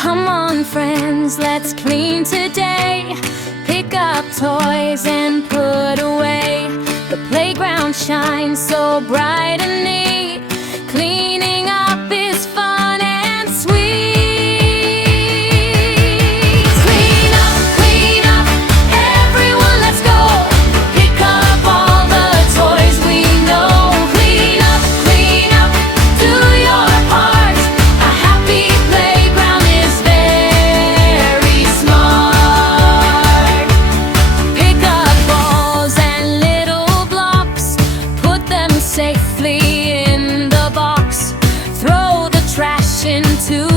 Come on friends, let's clean today. Pick up toys and put away. The playground shines so bright and neat. Cleaning up is fun and sweet. Clean up, everyone let's go. Pick up all the toys we know. Clean up, do your part. A happy playground is very smart. Pick up balls and little blocks. Put them safely in the box. Throw the trash into